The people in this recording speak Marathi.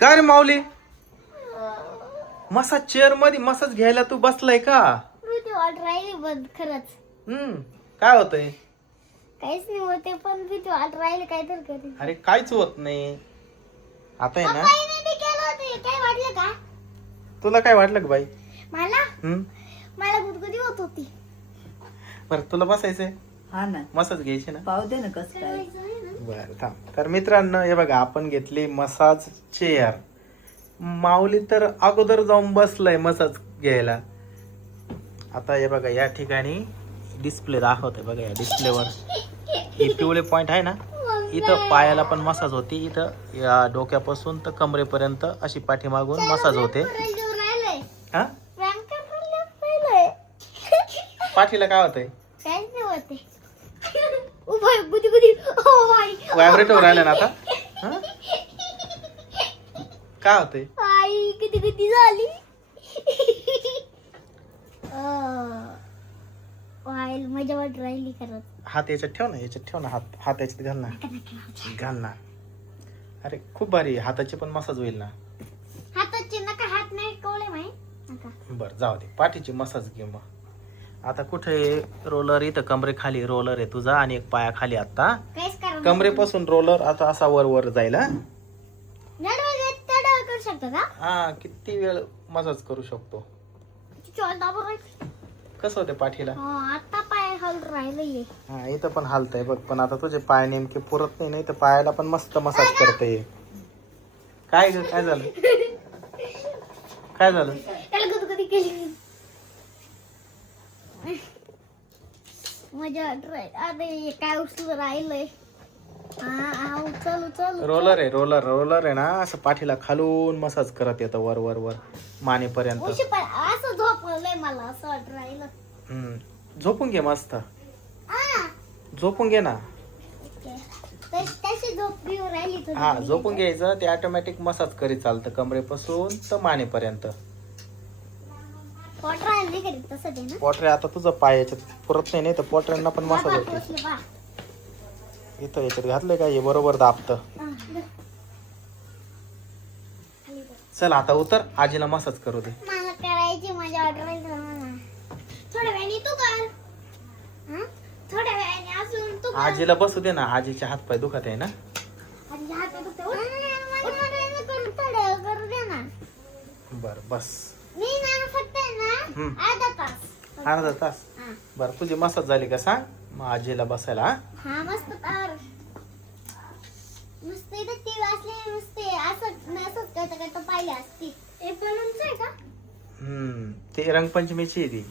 काय रे माऊली, मसाज चेअर मध्ये मसाज घ्यायला तू बसलाय का? राहिली बंद खरंच. काय होतंय? काहीच नाही होते पण भीती वाट राहिली काहीतरी करी. अरे काहीच होत नाही आता आहे ना. काय वाटलं का तुला? काय वाटलं का बाई? मला गुदगुदी होत होती. बरं तुला बसायचंय? हा ना, मसाज घ्यायची ना? पाहू दे ना कसं काय. बरं थांब. तर मित्रांनो हे बघा, आपण घेतली मसाज चेअर. माऊली तर अगोदर जाऊन बसलाय मसाज घ्यायला. आता हे बघा या ठिकाणी डिस्प्ले दाखवतोय बघा. या डिस्प्लेवर हे पिवळे पॉइंट आहे ना, इथं पायाला पण मसाज होते. इथं या डोक्यापासून तर कमरेपर्यंत अशी पाठीमागून मसाज होते. हा पाठीला काय होतंय? काहीच नाही होते. गुदी व्हायब्रेटर राहिला ना आता. काय होतंय? आई किती किती झाली. मजा वाट राहिली खरंच. हात याच्यात ठेव ना, याच्यात ठेव ना. हात याच्यात घाल ना, घाल ना. अरे खूप भारी, हाताची पण मसाज होईल ना. हाताचे नका, हात नाही कवळे माहिती. बर जाऊ दे, पाठीची मसाज घे मग. आता कुठे रोलर? इथं कमरे खाली रोलर आहे तुझा आणि एक पाया खाली. आता कमरेपासून रोलर आता असा वर वर जाईल. करू शकतो का? हा किती वेळ मसाज करू शकतो. कसं होते पाठीला? आता पाय हल राहिले. हा इथं पण हालतंय बघ, पण आता तुझे पाय नेमके पुरत नाही तर पायाला पण मस्त मसाज करते. काय काय झालं? काय झालं? त्याला गुदगुदी केली. मजा आता काय उचलून राहिलंय. उचल रोलर आहे, रोलर आहे ना, असं पाठीला खालून मसाज करत येतं वर वर वर मानेपर्यंत. असं झोपलंय मला असं वाट राहिलं. झोपून घे मस्त, झोपून घे ना. त्याची झोप घेऊन राहिली. हा झोपून घ्यायचं, ते ऑटोमॅटिक मसाज करीत चालतं कमरेपासून तर मानेपर्यंत. पोटरे आता तुझं पाय याच्यात पुरत नाही तर पोटऱ्यांना पण मसाज होते. इथं याच्यात घातलंय का? हे बरोबर दाबतं. चल आता उतर, आजीला मसाज करू दे. मला करायची मजा वाट राहिली. थोड्या वेळाने तू कर. थोड्या वेळाने अजून तू. आजीला बसू दे ना, आजीचे हात पाय दुखत आहे ना. बर बस. अर्धा तास. बर तुझी मसाज झाली का सांग, मग आजीला बसायला. हा मस्त तर मस्त इथे ती वाचली नुसते असं मॅसेज करता करता पाहिली असती. हे बलूनच आहे का? ते रंगपंचमीची आहे ती.